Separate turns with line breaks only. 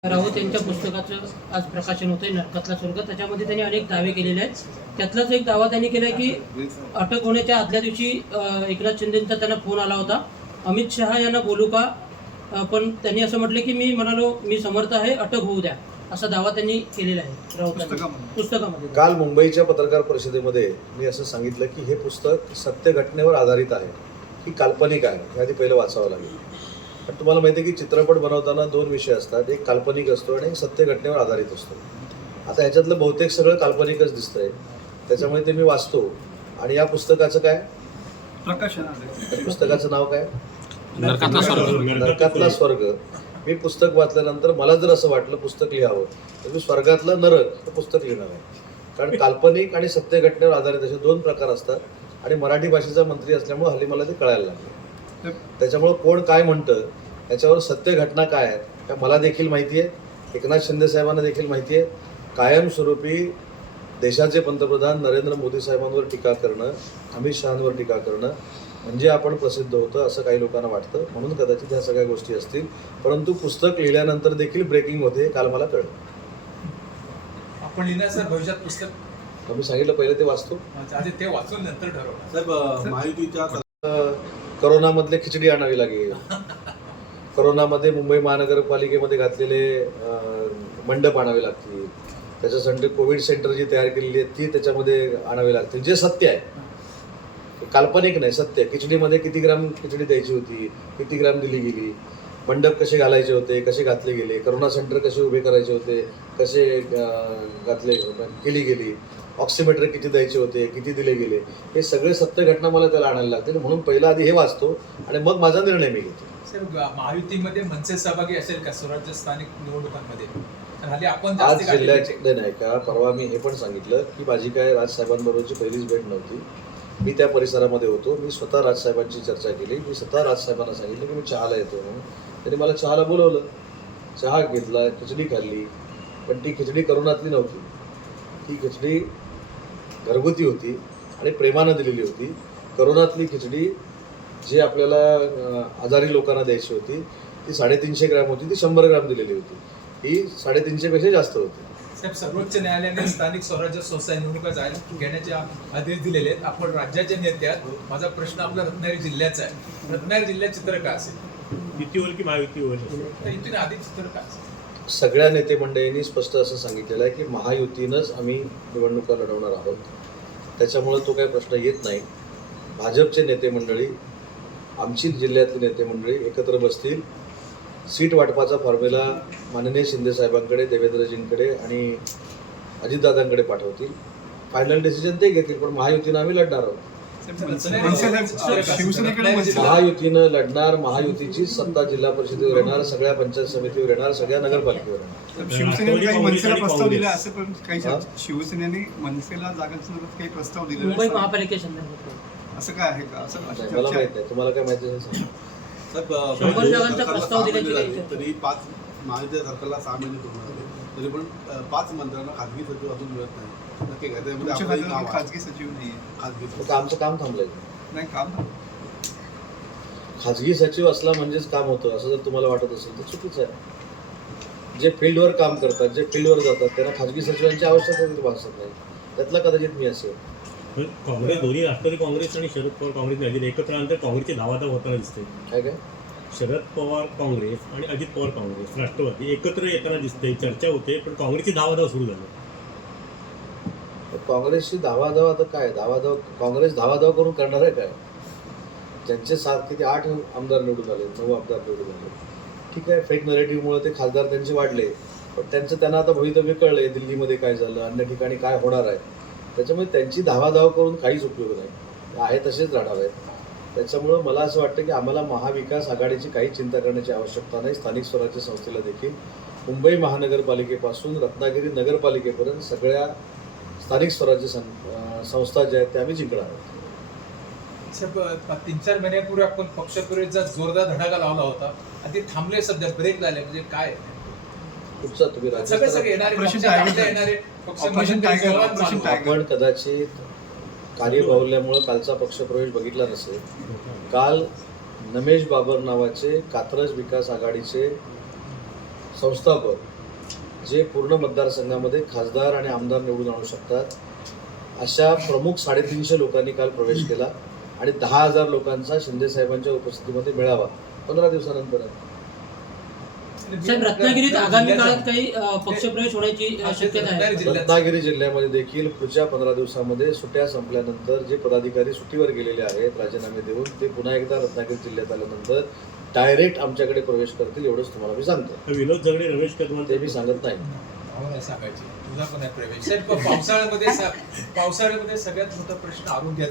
राऊत यांच्या पुस्तकाचं आज प्रकाशन होतंय नरकातला स्वर्ग. त्याच्यामध्ये त्यांनी अनेक दावे केलेले आहेत. त्यातलाच एक दावा त्यांनी केला की अटक होण्याच्या आदल्या दिवशी एकनाथ शिंदेंचा त्यांना फोन आला होता, अमित शहा यांना बोलू का, पण त्यांनी असं म्हटलं की मी म्हणालो मी समर्थ आहे, अटक होऊ द्या, असा दावा त्यांनी केलेला आहे राऊतांनी पुस्तकामध्ये.
काल मुंबईच्या पत्रकार परिषदेमध्ये मी असं सांगितलं की हे पुस्तक सत्य घटनेवर आधारित आहे, ही काल्पनिक आहे. हे आधी पहिलं वाचावं लागेल. पण तुम्हाला माहिती आहे की चित्रपट बनवताना दोन विषय असतात, एक काल्पनिक असतो आणि एक सत्य घटनेवर आधारित असतो. आता ह्याच्यातलं बहुतेक सगळं काल्पनिकच दिसतंय, त्याच्यामुळे ते मी वाचतो. आणि या पुस्तकाचं काय
प्रकाशन,
पुस्तकाचं नाव काय?
नरकातला
स्वर्ग. मी पुस्तक वाचल्यानंतर मला जर असं वाटलं पुस्तक लिहावं तर मी स्वर्गातलं नरक हे पुस्तक लिहिणार आहे. कारण काल्पनिक आणि सत्य घटनेवर आधारित असे दोन प्रकार असतात आणि मराठी भाषेचा मंत्री असल्यामुळे हल्ली मला ते कळायला लागले. त्याच्यामुळं कोण काय म्हणतं याच्यावर सत्य घटना काय आहे त्या मला देखील माहिती आहे, एकनाथ शिंदे साहेबांना देखील माहिती आहे. कायमस्वरूपी देशाचे पंतप्रधान नरेंद्र मोदी साहेबांवर टीका करणं, अमित शहांवर टीका करणं म्हणजे आपण प्रसिद्ध होतं असं काही लोकांना वाटतं, म्हणून कदाचित ह्या सगळ्या गोष्टी असतील. परंतु पुस्तक लिहिल्यानंतर देखील ब्रेकिंग होते, काल मला कळलं.
आपण लिहिण्याचं भविष्यात पुस्तक
मी सांगितलं पहिले ते वाचतो,
आधी ते वाचून नंतर ठरवणार.
साहेब, महायुतीच्या
करोनामधले खिचडी आणावी लागेल. करोनामध्ये मुंबई महानगरपालिकेमध्ये घातलेले मंडप आणावे लागतील. त्याच्यासाठी कोविड सेंटर जी तयार केलेली आहे ती त्याच्यामध्ये आणावी लागतील. जे सत्य आहे, काल्पनिक नाही, सत्य. खिचडीमध्ये किती ग्राम खिचडी द्यायची होती, किती ग्राम दिली गेली, मंडप कसे घालायचे होते, कसे घातले गेले, करोना सेंटर कसे उभे करायचे होते, कसे घातले केली गेली, ऑक्सिमीटर किती द्यायचे होते, किती दिले गेले, हे सगळे सत्य घटना मला त्याला आणायला लागतील. म्हणून पहिला आधी हे वाचतो आणि मग माझा निर्णय मी घेतो.
साहेब, महायुतीमध्ये मनसे सहभागी असेल का स्वराज्य स्थानिक निवडणुकांमध्ये? आपण
आज जिल्ह्याचे नाही का, परवा मी हे पण सांगितलं की माझी काय राजसाहेबांबरोबरची पहिलीच भेट नव्हती. मी त्या परिसरामध्ये होतो, मी स्वतः राजसाहेबांची चर्चा केली. मी स्वतः राजसाहेबांना सांगितलं की मी चहाला येतो म्हणून. त्यांनी मला चहाला बोलवलं, चहा घेतला, खिचडी खाल्ली. पण ती खिचडी करोनातली नव्हती, ती खिचडी घरगुती होती आणि प्रेमानं दिलेली होती. करोनातली खिचडी जी आपल्याला आजारी लोकांना द्यायची होती ती 350 ग्रॅम होती, ती 100 ग्रॅम दिलेली होती. ही 350 पेक्षा जास्त होती.
साहेब, सर्वोच्च न्यायालयाने स्थानिक स्वराज्य संस्था निवडणुका घेण्याचे आदेश दिलेले आहेत. आपण राज्याचे नेते आहात. माझा प्रश्न आपला रत्नागिरी जिल्ह्याचा आहे. रत्नागिरी जिल्ह्यात चित्र काय असेल?
युतीवर की महायुतीवर?
युतीने आधी चित्र काय असेल?
सगळ्या नेते मंडळींनी स्पष्ट असं सांगितलेलं आहे की महायुतीनंच आम्ही निवडणुका लढवणार आहोत. त्याच्यामुळे तो काही प्रश्न येत नाही. भाजपचे नेते मंडळी, आमची जिल्ह्यातली नेते मंडळी एकत्र बसतील. सीट वाटपाचा फॉर्म्युला माननीय शिंदे साहेबांकडे, देवेंद्रजींकडे आणि अजितदादांकडे पाठवतील. फायनल डिसिजन ते घेतील. पण महायुतीनं आम्ही लढणार आहोत. महायुतीनं लढणार. महायुतीची सत्ता जिल्हा परिषदेवर येणार, सगळ्या पंचायत समितीवर येणार, सगळ्या नगरपालिकेवर येणार.
शिवसेनेने काही मनसेला प्रस्ताव दिला असं पण काही शिवसेनेने मनसेला जागांसंदर्भात काही प्रस्ताव दिले
मुंबई महापालिकेसंदर्भात
असं काय आहे का? असं
मला माहित नाही, तुम्हाला काय माहिती असेल?
शंभर जागांचा प्रस्ताव दिल्याची
तरी 5 महायुतीच्या सरकारला 6 महिने पूर्ण झाले, तरी पण 5 मंत्र्यांना खासगी सचिव अजून मिळत नाही. नक्की त्यामध्ये
खाजगी सचिव नाही,
खासगी
आमचं काम थांबलंय.
नाही काम
खाजगी सचिव असला म्हणजेच काम होतं असं जर तुम्हाला वाटत असेल तर चुकीचं आहे. जे फील्डवर काम करतात, जे फील्डवर जातात त्यांना खाजगी सचिवांची आवश्यकता भासत नाही. त्यातला कदाचित मी असेल.
काँग्रेस, दोन्ही राष्ट्रवादी काँग्रेस आणि शरद पवार काँग्रेस एकत्र आल्यानंतर काँग्रेसची धावाधाव होताना दिसते.
काय काय
शरद पवार काँग्रेस आणि अजित पवार काँग्रेस राष्ट्रवादी एकत्र येताना दिसते, चर्चा होते, पण काँग्रेसची धावाधाव सुरू झाली.
काँग्रेसची धावाधाव आता काय धावाधाव, काँग्रेस धावाधाव करून करणार आहे काय? त्यांचे 8 आमदार निवडून आले, 9 आमदार निवडून आले. ठीक आहे, फेक नरेटिव्हमुळे ते खासदार त्यांचे वाढले, पण त्यांना आता भवितव्य कळलंय दिल्लीमध्ये काय झालं, अन्य ठिकाणी काय होणार आहे. त्याच्यामुळे त्यांची धावाधाव करून काहीच उपयोग नाही, आहे तसेच लढाव आहेत. त्याच्यामुळं मला असं वाटतं की आम्हाला महाविकास आघाडीची काही चिंता करण्याची आवश्यकता नाही. स्थानिक स्वराज्य संस्थेला देखील मुंबई महानगरपालिकेपासून रत्नागिरी नगरपालिकेपर्यंत सगळ्या स्थानिक स्वराज्य संस्था ज्या आहेत त्या आम्ही जिंकणार आहोत.
3-4 महिन्यापूर्वी आपण पक्षविरोधीचा जोरदार धडाका लावला होता आणि ते थांबले, सध्या ब्रेक झाले. म्हणजे काय
कुठचा तुम्ही आपण कदाचित कार्यबाहुल्यामुळे कालचा पक्षप्रवेश बघितला नसेल. काल नमेश बाबर नावाचे कात्रज विकास आघाडीचे संस्थापक जे पूर्ण मतदारसंघामध्ये खासदार आणि आमदार निवडून आणू शकतात अशा प्रमुख 350 लोकांनी काल प्रवेश केला आणि 10,000 लोकांचा शिंदे साहेबांच्या उपस्थितीमध्ये मेळावा 15 दिवसानंतर आहे.
साहेब, रत्नागिरीत आगामी काळात काही पक्षप्रवेश होण्याची शक्यता आहे.
रत्नागिरी जिल्ह्यामध्ये देखील पुढच्या 15 दिवसामध्ये सुट्ट्या संपल्यानंतर जे पदाधिकारी सुट्टीवर गेलेले आहेत राजीनामे देऊन ते पुन्हा एकदा रत्नागिरी जिल्ह्यात आल्यानंतर डायरेक्ट आमच्याकडे प्रवेश करतील एवढंच तुम्हाला मी सांगतो.
विनोद झगडे रमेश कदम
ते मी सांगत नाही.
सांगायची तुझा पण आहे प्रवेश. साहेब, पावसाळ्यामध्ये सगळ्यात मोठा प्रश्न आरोग्याचा